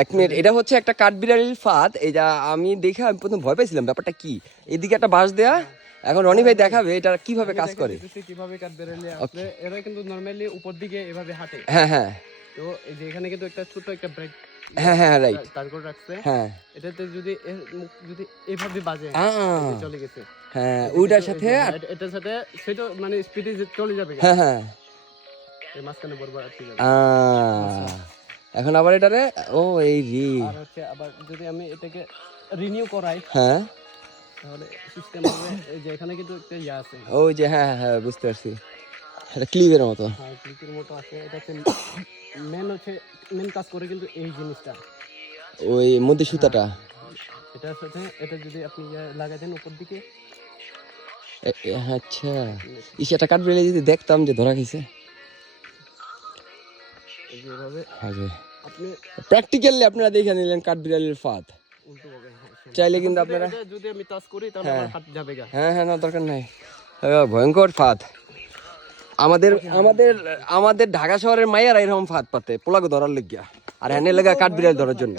এক মিনিট, এটা হচ্ছে একটা কাঠবিড়ালির ফাঁদ। এটা আমি দেখে আমি প্রথম ভয় পেয়েছিলাম, ব্যাপারটা কি। এদিকে একটা বাঁশ দেয়া, এখন রনি ভাই দেখাবে এটা কিভাবে কাজ করে। কিভাবে কাঠবিড়ালি আসলে এরা কিন্তু নরমালি উপর দিকে এভাবে হাঁটে। হ্যাঁ হ্যাঁ, তো এই যে এখানে কিন্তু একটা ছোট একটা ব্রেক হ্যাঁ হ্যাঁ রাইট, তারপর রাখছে। হ্যাঁ এটাতে যদি যদি এভাবে বাজে চলে গেছে, হ্যাঁ ওইটার সাথে এটার সাথে সেটা মানে স্পিডে চলে যাবে। হ্যাঁ হ্যাঁ, এই মাঝখানে বরাবর আটকে যাবে। এখন আবার এটারে ও এই রি আর হচ্ছে আবার যদি আমি এটাকে রিনিউ করাই, হ্যাঁ তাহলে সিস্টেম হবে এই যে এখানে কিন্তু একটা ইয়া আছে। ওই যে হ্যাঁ হ্যাঁ বুঝতে পারছি, এটা ক্লিপের মতো। হ্যাঁ ক্লিকের মতো আছে। এটা হচ্ছে মেন কাজ করে কিন্তু এই জিনিসটা, ওই মধ্যে সুতাটা। এটার সাথে এটা যদি আপনি লাগাই দেন উপর দিকে। আচ্ছা, ইসেটা কাঠবিড়ালি যদি দেখতাম যে ধরা খাইছে যেভাবে আপনি প্র্যাকটিক্যালি আপনারা দেখে নিলেন কাঠবিড়ালির ফাঁদ। চাইলে কিন্তু আপনারা যদি আমি টাচ করি তাহলে আমার হাত যাবে। হ্যাঁ হ্যাঁ, না দরকার নাই, ভয়ঙ্কর ফাঁদ। আমাদের আমাদের আমাদের ঢাকা শহরের মাইয়ারা এরকম ফাঁদ পাতে পোলাকে ধরার লেগিয়া, আর হ্যানে লেগা কাঠবিড়ালি ধরার জন্য।